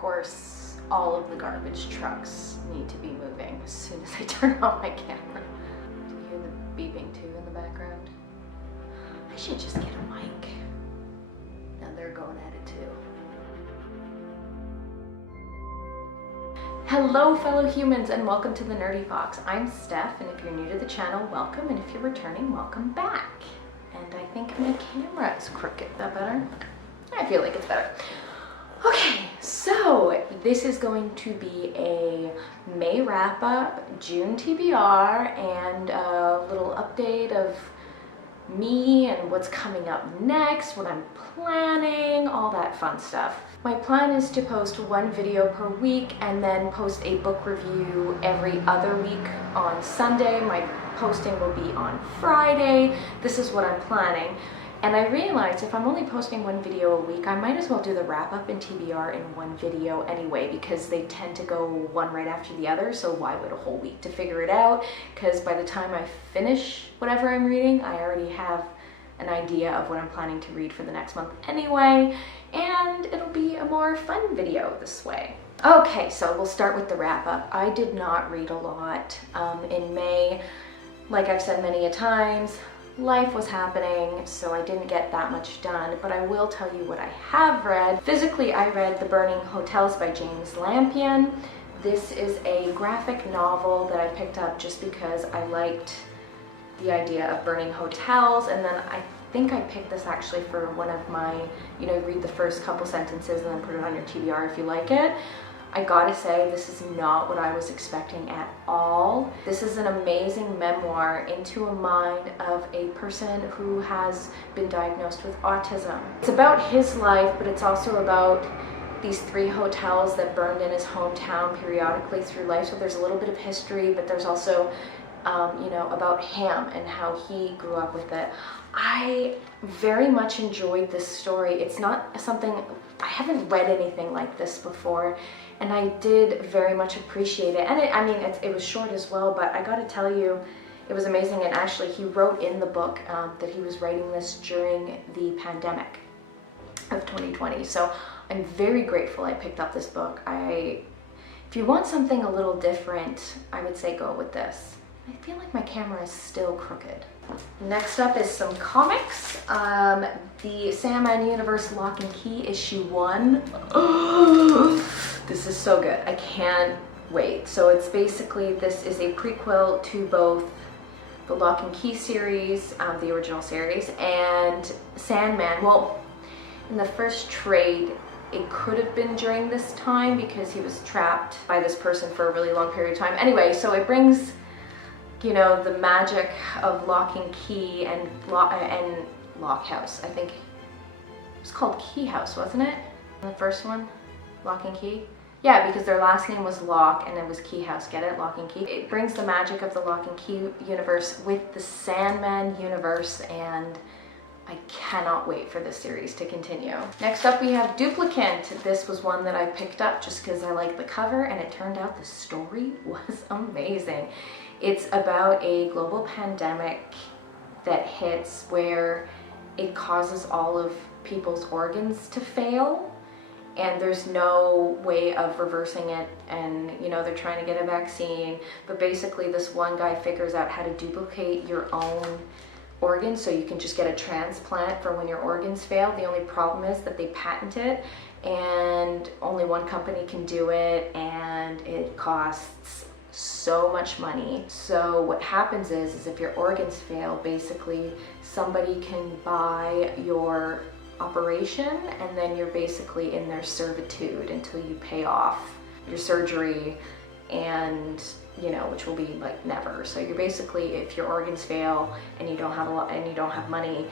course, all of the garbage trucks need to be moving as soon as I turn on my camera. Do you hear the beeping too in the background? I should just get a mic. Now they're going at it too. Hello fellow humans and welcome to the Nerdy Fox. I'm Steph, and if you're new to the channel, welcome, and if you're returning, welcome back. And I think my camera is crooked. Is that better? I feel like it's better. Okay, so this is going to be a May wrap up, June TBR, and a little update of me and what's coming up next, what I'm planning, all that fun stuff. My plan is to post one video per week and then post a book review every other week on Sunday. My posting will be on Friday. This is what I'm planning. And I realized if I'm only posting one video a week, I might as well do the wrap up and TBR in one video anyway, because they tend to go one right after the other. So why wait a whole week to figure it out? Because by the time I finish whatever I'm reading, I already have an idea of what I'm planning to read for the next month anyway, and it'll be a more fun video this way. Okay, so we'll start with the wrap up. I did not read a lot in May. Like I've said many a times, life was happening, so I didn't get that much done, but I will tell you what I have read. Physically, I read The Burning Hotels by James Lampion. This is a graphic novel that I picked up just because I liked the idea of burning hotels, and then I think I picked this actually for one of my, read the first couple sentences and then put it on your TBR if you like it. I gotta say, this is not what I was expecting at all. This is an amazing memoir into a mind of a person who has been diagnosed with autism. It's about his life, but it's also about these 3 hotels that burned in his hometown periodically through life. So there's a little bit of history, but there's also about him and how he grew up with it. I very much enjoyed this story. It's not something, I haven't read anything like this before, and I did very much appreciate it. And it was short as well, but I gotta tell you, it was amazing. And actually, he wrote in the book that he was writing this during the pandemic of 2020. So I'm very grateful I picked up this book. If you want something a little different, I would say go with this. I feel like my camera is still crooked. Next up is some comics. The Sandman Universe Locke and Key issue 1. This is so good. I can't wait. So it's basically, this is a prequel to both the Locke and Key series, the original series, and Sandman. Well, in the first trade, it could have been during this time because he was trapped by this person for a really long period of time. Anyway, so it brings the magic of Locke and Key and Locke House. I think it was called Key House, wasn't it? The first one, Locke and Key. Yeah, because their last name was Locke and it was Key House. Get it? Locke and Key. It brings the magic of the Locke and Key universe with the Sandman universe, and I cannot wait for this series to continue. Next up, we have Duplicant. This was one that I picked up just because I liked the cover, and it turned out the story was amazing. It's about a global pandemic that hits where it causes all of people's organs to fail, and there's no way of reversing it, and they're trying to get a vaccine, but basically this one guy figures out how to duplicate your own organs so you can just get a transplant for when your organs fail. The only problem is that they patent it, and only one company can do it, and it costs so much money. So what happens is if your organs fail, basically somebody can buy your operation, and then you're basically in their servitude until you pay off your surgery, and which will be like never. So you're basically, if your organs fail and you don't have a lot and you don't have money,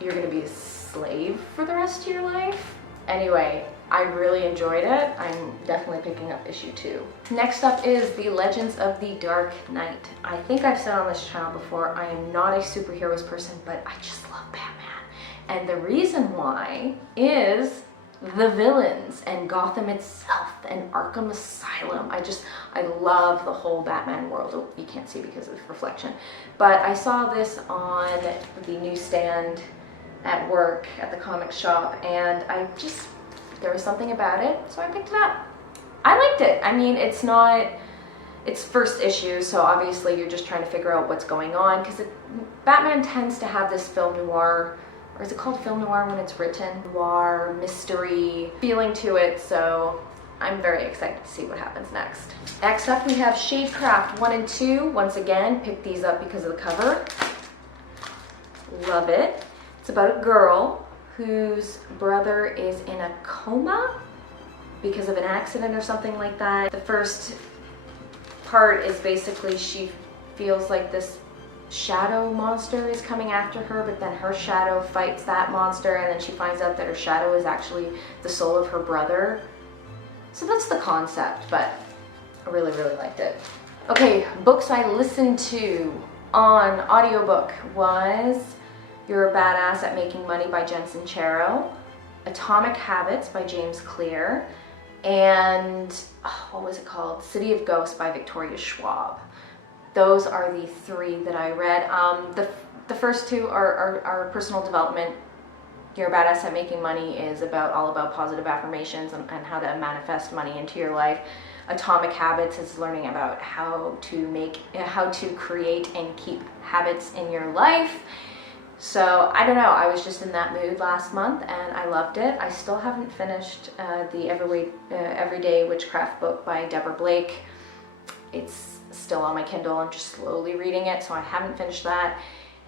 you're gonna be a slave for the rest of your life. Anyway, I really enjoyed it. I'm definitely picking up issue 2. Next up is The Legends of the Dark Knight. I think I've said on this channel before, I am not a superheroes person, but I just love Batman. And the reason why is the villains and Gotham itself and Arkham Asylum. I love the whole Batman world. Oh, you can't see because of the reflection. But I saw this on the newsstand at work at the comic shop, and I just There was something about it, so I picked it up. I liked it. I mean, it's first issue, so obviously you're just trying to figure out what's going on, because Batman tends to have this film noir, or is it called film noir when it's written? Noir, mystery feeling to it, so I'm very excited to see what happens next. Next up we have Shadecraft 1 and 2. Once again, picked these up because of the cover. Love it. It's about a girl whose brother is in a coma because of an accident or something like that. The first part is basically she feels like this shadow monster is coming after her, but then her shadow fights that monster, and then she finds out that her shadow is actually the soul of her brother. So that's the concept, but I really, really liked it. Okay, books I listened to on audiobook was You're a Badass at Making Money by Jen Sincero, Atomic Habits by James Clear, and what was it called? City of Ghosts by Victoria Schwab. Those are the three that I read. The first two are personal development. You're a Badass at Making Money is all about positive affirmations and how to manifest money into your life. Atomic Habits is learning about how to create and keep habits in your life. So I don't know, I was just in that mood last month and I loved it. I still haven't finished the Everyday Witchcraft book by Deborah Blake. It's still on my Kindle. I'm just slowly reading it, so I haven't finished that.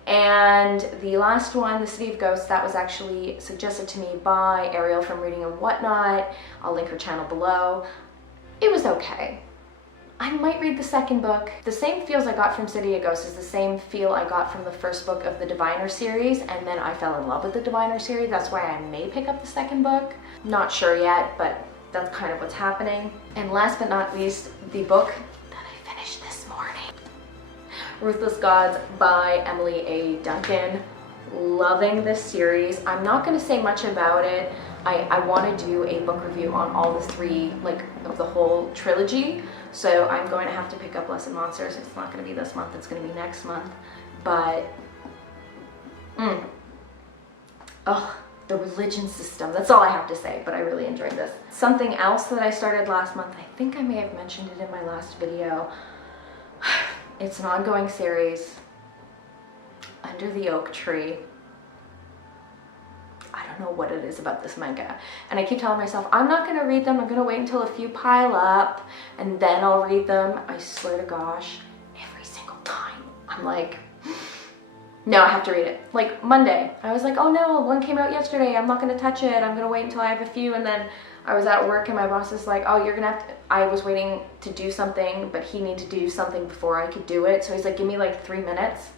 And the last one, The City of Ghosts, that was actually suggested to me by Ariel from Reading and Whatnot. I'll link her channel below. It was okay. I might read the second book. The same feels I got from City of Ghosts is the same feel I got from the first book of the Diviner series, and then I fell in love with the Diviner series. That's why I may pick up the second book. Not sure yet, but that's kind of what's happening. And last but not least, the book that I finished this morning, Ruthless Gods by Emily A. Duncan. Loving this series. I'm not going to say much about it. I want to do a book review on all the three, like, of the whole trilogy. So I'm going to have to pick up Blessed Monsters. It's not going to be this month, it's going to be next month. But, the religion system, that's all I have to say, but I really enjoyed this. Something else that I started last month, I think I may have mentioned it in my last video. It's an ongoing series, Under the Oak Tree. I don't know what it is about this manga. And I keep telling myself, I'm not gonna read them. I'm gonna wait until a few pile up and then I'll read them. I swear to gosh, every single time I'm like, no, I have to read it. Like Monday, I was like, oh no, one came out yesterday. I'm not gonna touch it. I'm gonna wait until I have a few. And then I was at work and my boss is like, oh, you're gonna have to, I was waiting to do something, but he needed to do something before I could do it. So he's like, give me like 3 minutes.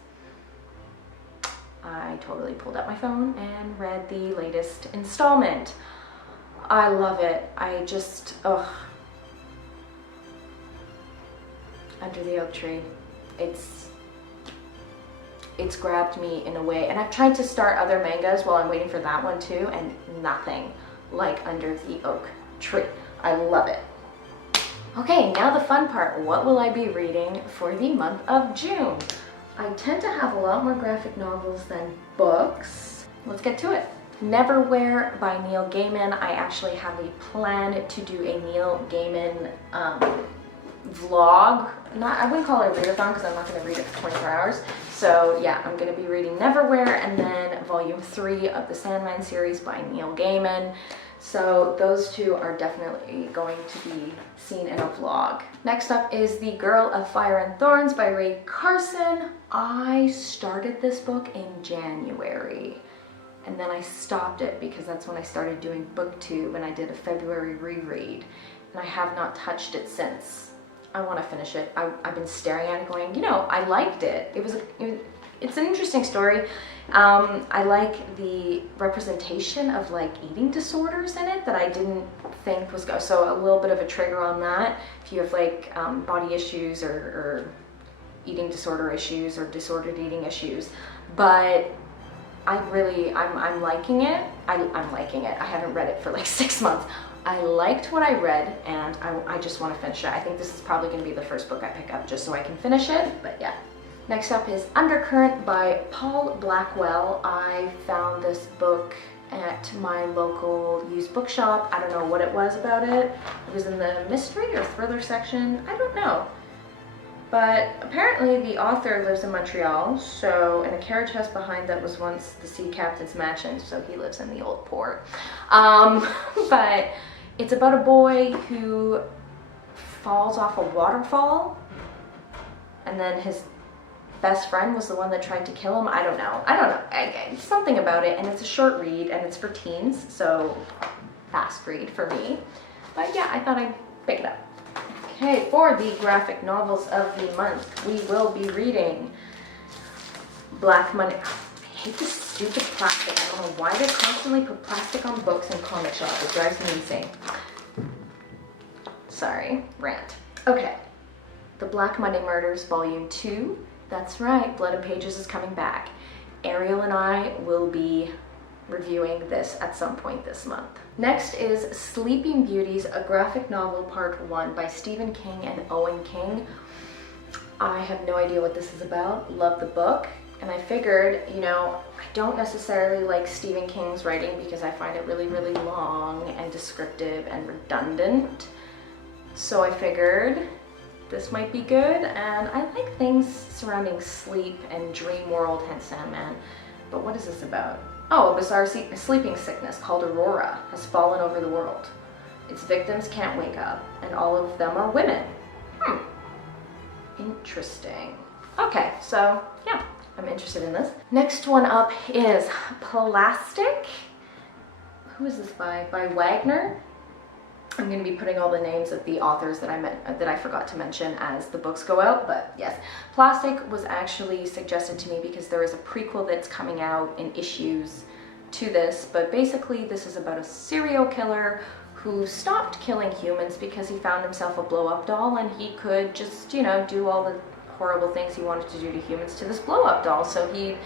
I totally pulled out my phone and read the latest installment. I love it. I just, Under the Oak Tree. It's grabbed me in a way. And I've tried to start other mangas while I'm waiting for that one too, and nothing like Under the Oak Tree. I love it. Okay, now the fun part. What will I be reading for the month of June? I tend to have a lot more graphic novels than books. Let's get to it. Neverwhere by Neil Gaiman. I actually have a plan to do a Neil Gaiman vlog. I wouldn't call it a readathon because I'm not going to read it for 24 hours. So yeah, I'm going to be reading Neverwhere and then volume 3 of the Sandman series by Neil Gaiman. So those two are definitely going to be seen in a vlog. Next up is The Girl of Fire and Thorns by Ray Carson. I started this book in January and then I stopped it because that's when I started doing BookTube and I did a February reread and I have not touched it since. I want to finish it. I've been staring at it going, you know, I liked it. It's an interesting story. I like the representation of like eating disorders in it that I didn't think was so a little bit of a trigger on that. If you have like body issues or eating disorder issues or disordered eating issues, but I'm liking it. I'm liking it. I haven't read it for like 6 months. I liked what I read and I just want to finish it. I think this is probably going to be the first book I pick up just so I can finish it, but yeah. Next up is Undercurrent by Paul Blackwell. I found this book at my local used bookshop. I don't know what it was about it. It was in the mystery or thriller section. I don't know. But apparently the author lives in Montreal, so, and a carriage house behind that was once the sea captain's mansion, so he lives in the old port. But it's about a boy who falls off a waterfall, and then his best friend was the one that tried to kill him. I don't know. It's something about it, and it's a short read, and it's for teens, so fast read for me. But yeah, I thought I'd pick it up. Okay, for the graphic novels of the month, we will be reading Black Monday. I hate this stupid plastic. I don't know why they constantly put plastic on books in comic shops. It drives me insane. Sorry, rant. Okay, The Black Monday Murders, Volume 2. That's right, Blood and Pages is coming back. Ariel and I will be reviewing this at some point this month. Next is Sleeping Beauties, a graphic novel part 1 by Stephen King and Owen King. I have no idea what this is about. Love the book, and I figured, you know, I don't necessarily like Stephen King's writing because I find it really, really long and descriptive and redundant. So I figured this might be good, and I like things surrounding sleep and dream world, hence Sandman. But what is this about? Oh, a bizarre sleeping sickness called Aurora has fallen over the world. Its victims can't wake up, and all of them are women. Interesting. Okay, so yeah, I'm interested in this. Next one up is Plastic. Who is this by? By Wagner. I'm going to be putting all the names of the authors that I forgot to mention as the books go out, but yes. Plastic was actually suggested to me because there is a prequel that's coming out in issues to this, but basically this is about a serial killer who stopped killing humans because he found himself a blow-up doll, and he could just, you know, do all the horrible things he wanted to do to humans to this blow-up doll. So he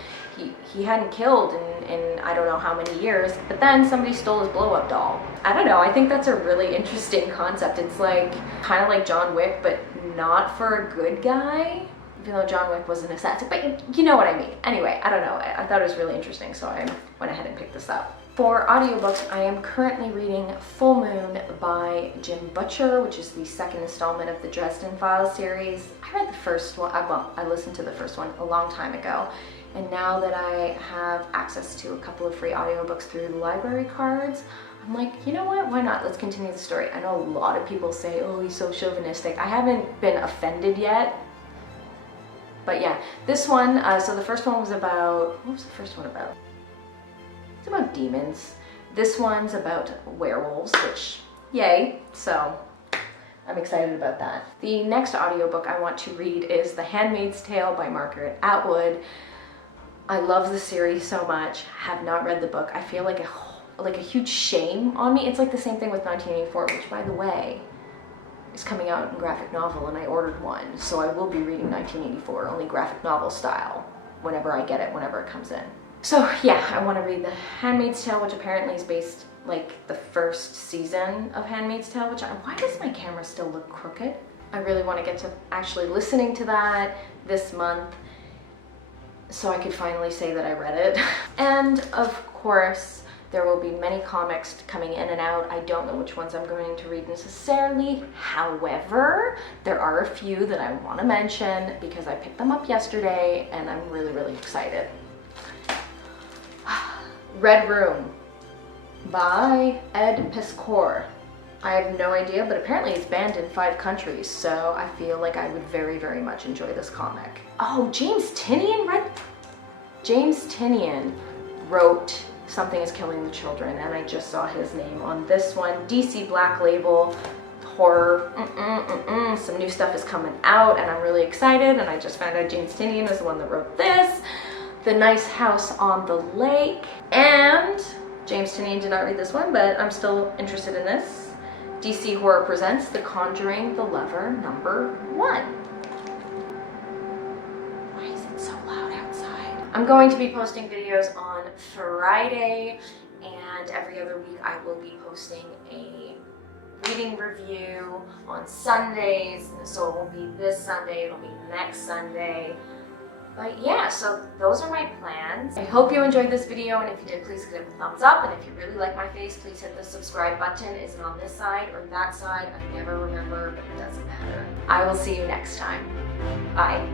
hadn't killed in I don't know how many years, but then somebody stole his blow-up doll. I don't know, I think that's a really interesting concept. It's like kind of like John Wick, but not for a good guy, even though John Wick was an assassin, but you know what I mean. Anyway, I don't know, I thought it was really interesting, so I went ahead and picked this up. For audiobooks, I am currently reading Full Moon by Jim Butcher, which is the second installment of the Dresden Files series. I read the first one, I listened to the first one a long time ago, and now that I have access to a couple of free audiobooks through the library cards, I'm like, you know what, why not? Let's continue the story. I know a lot of people say, oh, he's so chauvinistic. I haven't been offended yet. But yeah, this one, so the first one was about, what was the first one about? It's about demons. This one's about werewolves, which, yay, so I'm excited about that. The next audiobook I want to read is The Handmaid's Tale by Margaret Atwood. I love the series so much, have not read the book. I feel like a huge shame on me. It's like the same thing with 1984, which by the way, is coming out in graphic novel, and I ordered one. So I will be reading 1984, only graphic novel style, whenever I get it, whenever it comes in. So yeah, I want to read The Handmaid's Tale, which apparently is based like the first season of Handmaid's Tale, which why does my camera still look crooked? I really want to get to actually listening to that this month so I could finally say that I read it. And of course, there will be many comics coming in and out. I don't know which ones I'm going to read necessarily. However, there are a few that I want to mention because I picked them up yesterday and I'm really, really excited. Red Room by Ed Piscore. I have no idea, but apparently it's banned in 5 countries, so I feel like I would very, very much enjoy this comic. Oh, James Tynion wrote Something is Killing the Children, and I just saw his name on this one. DC Black Label, horror, some new stuff is coming out, and I'm really excited, and I just found out James Tynion is the one that wrote this. The Nice House on the Lake, and James Tynion did not read this one, but I'm still interested in this. DC Horror presents The Conjuring, The Lover, #1. Why is it so loud outside? I'm going to be posting videos on Friday, and every other week I will be posting a reading review on Sundays, so it won't be this Sunday, it'll be next Sunday. But yeah, so those are my plans. I hope you enjoyed this video, and if you did, please give it a thumbs up. And if you really like my face, please hit the subscribe button. Is it on this side or that side? I never remember, but it doesn't matter. I will see you next time. Bye.